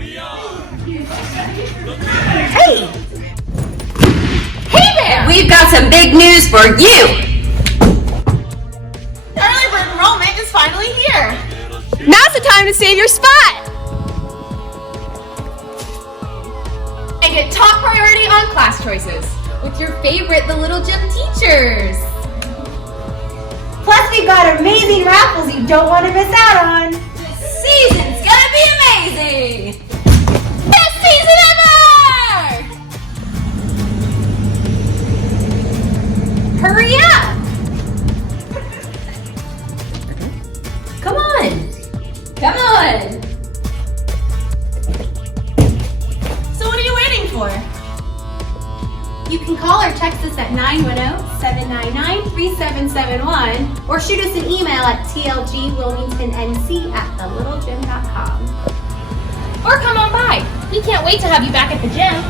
Hey! Hey there! We've got some big news for you! Early Bird Enrollment is finally here! Now's the time to save your spot! And get top priority on class choices with your favorite The Little Gym teachers! Plus, we've got amazing raffles you don't want to miss out on. This season's gonna be amazing! Best season ever! Hurry up! Come on! Come on! So what are you waiting for? You can call or text us at 910-799-3771 or shoot us an email at tlgwilmingtonnc@thelittlegym.com. Or come on by. We can't wait to have you back at the gym.